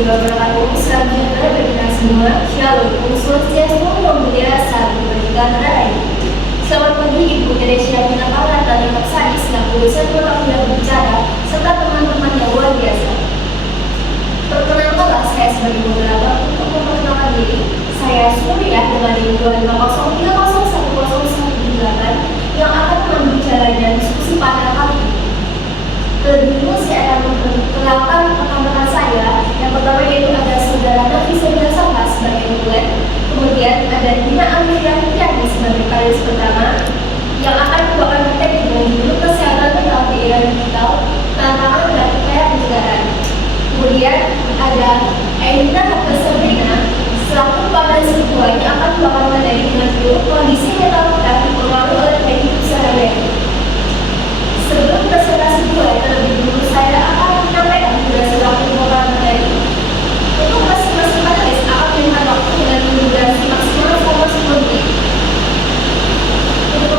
warahmatullahi wabarakatuh. Salam sejahtera bagi kita semua. Shalom. Om Swastiastu, Namo Buddhaya, Salam Kebajikan Rahayu. Selamat pagi Ibu Teresia Pinapala, Tani Maksadi, selaku dosen program yang berbicara, serta teman-teman yang luar biasa. Perkenalkanlah saya sebagai moderator untuk memperkenalkan diri. Saya Surya dengan NIM 250301018 yang akan membicara dan diskusi pada kali ini. Terlebih dulu saya akan memperkenalkan rekan-rekan saya. Yang pertama yaitu ada saudara Nafisa Sapa sebagai murid, kemudian ada Dina Amelia Fitriani sebagai panelis pertama yang akan membawakan materi dengan judul kesehatan mental di era digital, tantangan dan upaya pencegahan. Kemudian ada Aina Hatta Sabrina selaku panelis kedua yang akan membawakan materi dengan judul kondisi mental kita dipengaruhi oleh gaya hidup sehari-hari. Sebelum presentasi dimulai, terlebih dulu saya akan menyampaikan durasi waktu pembawakan materi. Untuk masing-masing panelis akan melihat waktu dengan durasi maksimal selama 10 menit. Untuk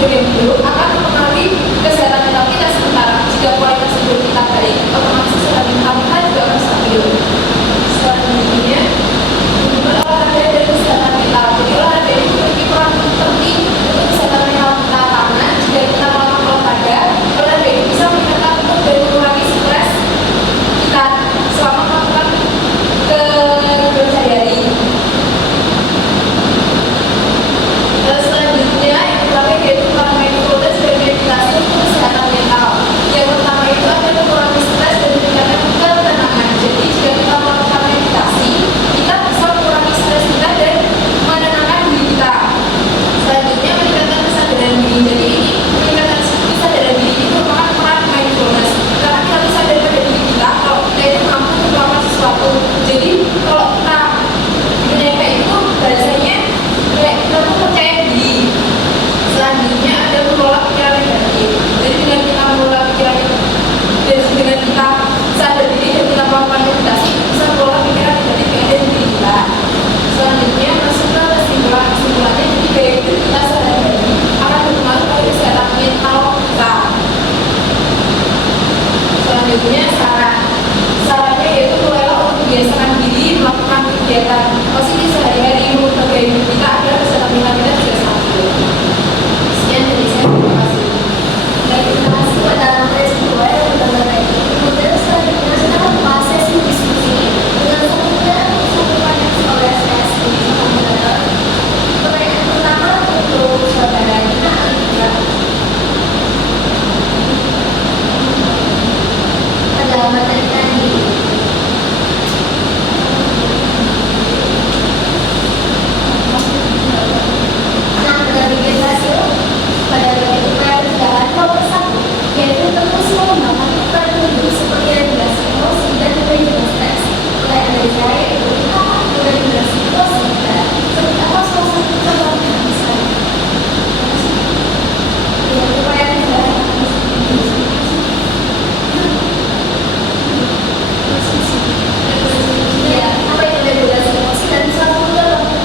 gaya hidup akan mempengaruhi kesehatan mental kita sementara. Jika kualitas hidup kita baik, otomatis kesehatan mental kita juga akan stabil. Selanjutnya, berolahraga dan kesehatan mental. Jadi olahraga ini memiliki peran penting untuk kesehatan mental kita karena jika kita melakukan olahraga ini bisa meningkatkan mood dan mengurangi stres kita selama melakukan kegiatan sehari-hari. Selanjutnya yang terakhir yaitu tentang mindfulness dan meditasi untuk kesehatan mental. Yang pertama itu adalah mengurangi stres dan meningkatkan ketenangan. Jadi jika kita melakukan meditasi, kita bisa mengurangi stres kita dan menenangkan diri kita. Selanjutnya meningkatkan kesadaran diri. Jadi ini meningkatkan kesadaran diri ini merupakan peran mindfulness. Karena kita bisa sadar pada diri kita kalau kita itu mampu melakukan sesuatu. Jadi kalau kita kayak itu bahasanya kayak kita tuh percaya diri. Selanjutnya ada mengelola pikiran negatif. Jadi dengan kita mengelola pikiran dan dengan kita sadar diri dan kita melakukan meditasi bisa mengelola pikiran negatif yang ada di diri kita. Selanjutnya masuk ke kesimpulannya. Jadi gaya hidup kita sehari-hari akan berpengaruh pada kesehatan mental kita. Selanjutnya sarannya yaitu mulailah untuk membiasakan diri melakukan kegiatan positif sehari-hari untuk gaya hidup kita agar kesehatan mental kita juga stabil. Sekian dari saya, terima kasih. Baik, terima kasih pada materi kedua yang mengenai ini. Kemudian selanjutnya kita akan membahas sesi diskusi dengan satu pertanyaan oleh saya sendiri sama saudara. Pertanyaan pertama untuk saudara Nina Alifia. Pada materi tadi, nah berdasarkan hasil pada bagian upaya pencegahan nomor 1 yaitu terus mengembangkan peran hidup seperti regulasi emosi dan manajemen stres. Pertanyaan dari saya yaitu apa itu regulasi emosi dan seperti apa salah satu contoh yang bisa ya upaya pencegahan ya apa itu regulasi emosi dan salah satu contoh.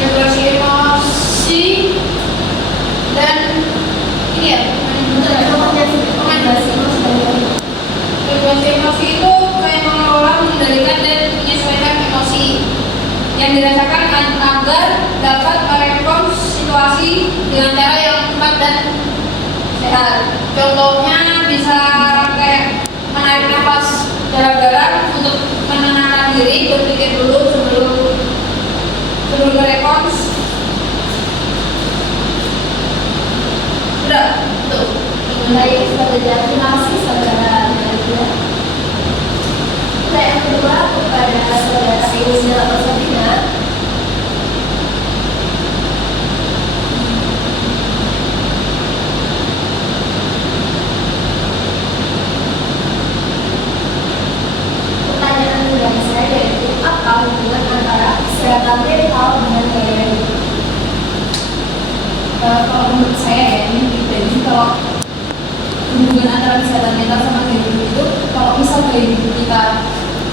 Regulasi emosi dan ini ya regulasi emosi itu kayak mengelola, mengendalikan dan menyesuaikan emosi yang dirasakan agar dapat merespons situasi dengan cara yang tepat dan sehat. Contohnya bisa kayak menarik nafas dalam-dalam untuk menenangkan diri, berpikir dulu sebelum merespons. Sudah, tuh. Baik, saudara, terima kasih saudara Nadia. Pertanyaan kedua kepada saudara Indonesia atau Sabina. Pertanyaan dari saya yaitu apa hubungan antara kesehatan mental dengan gaya hidup? Kalau menurut saya ya, ini pribadi, kalau hubungan antara kesehatan mental sama gaya hidup itu, kalau misal gaya hidup kita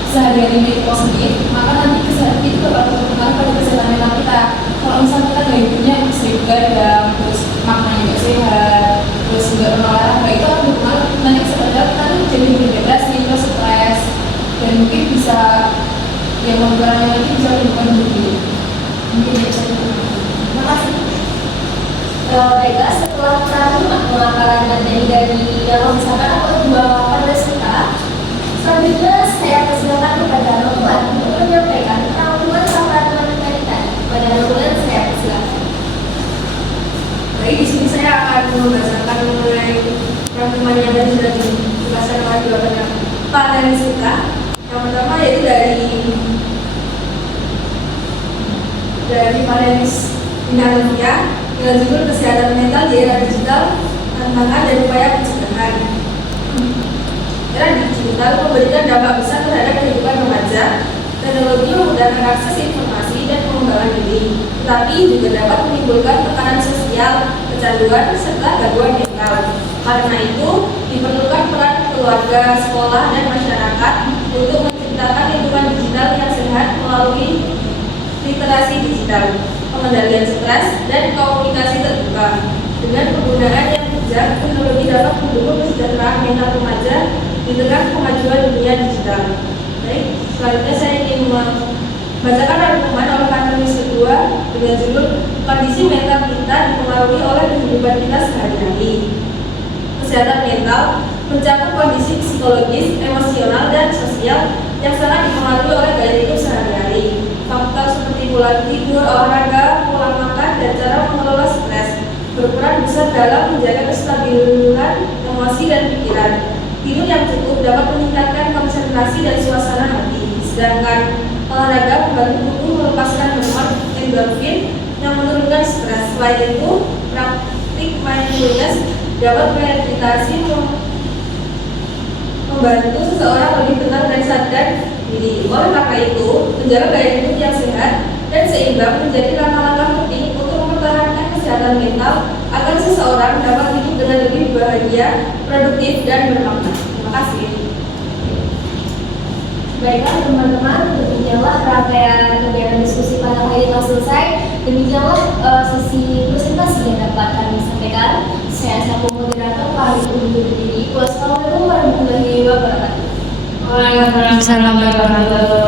sehari-hari itu positif, maka nanti kesehatan itu bakal berpengaruh pada kesehatan mental kita. Kalau misal kita gaya hidupnya sering begadang, terus makannya nggak sehat, terus nggak olahraga, itu akan berpengaruh nanti kesehatan mental kita tuh jadi depresi, terus stres, dan mungkin bisa yang memperolehnya nanti bisa menimbulkan bunuh. Mungkin ya saya. Terima kasih. Baiklah, setelah tadi pemaparan materi dari dalam misalkan atau dua peserta, selanjutnya saya persilakan kepada Notuan untuk menyampaikan rangkuman paparan materi tadi. Pada Notuan saya persilakan. Baik, di sini saya akan membacakan mengenai rangkuman yang tadi sudah dijelaskan oleh dua panelis kita. Yang pertama yaitu dari panelis Indonesia dengan judul Kesehatan Mental di Era Digital, Tantangan dan Upaya Pencegahan. Era digital memberikan dampak besar terhadap kehidupan Teknologi memudahkan akses informasi dan pengembangan diri, tetapi juga dapat menimbulkan tekanan sosial, kecanduan, serta gangguan mental. Karena itu, diperlukan peran keluarga, sekolah, dan masyarakat untuk menciptakan lingkungan digital yang sehat melalui literasi digital, pengendalian stres, dan komunikasi terbuka. Dengan penggunaan yang bijak, teknologi dapat mendukung kesejahteraan mental remaja di tengah kemajuan dunia digital. Baik, selanjutnya saya ingin membacakan rangkuman oleh panelis kedua dengan judul Kondisi Mental Kita Dipengaruhi oleh Kehidupan Kita Sehari-hari. Kesehatan mental mencakup kondisi psikologis, emosional, dan sosial yang sangat dipengaruhi oleh gaya hidup sehari-hari. Faktor seperti pola tidur, olahraga, pola makan, dan cara mengelola stres berperan besar dalam menjaga kestabilan emosi dan pikiran. Tidur yang cukup dapat meningkatkan konsentrasi dan suasana hati, sedangkan olahraga membantu tubuh melepaskan hormon endorfin yang menurunkan stres. Selain itu, praktik mindfulness dapat merehabilitasi membantu seseorang lebih tenang dan sadar diri. Oleh karena itu, menjaga gaya hidup yang sehat dan seimbang menjadi langkah-langkah penting untuk mempertahankan kesehatan mental agar seseorang dapat hidup dengan lebih bahagia, produktif, dan bermakna. Terima kasih. Baiklah teman-teman, demikianlah rangkaian kegiatan diskusi pada hari ini telah selesai. Demikianlah sesi presentasi yang dapat kami sampaikan. Saya selaku moderator kami undur diri. Wassalamualaikum warahmatullahi wabarakatuh. Waalaikumsalam warahmatullahi wabarakatuh.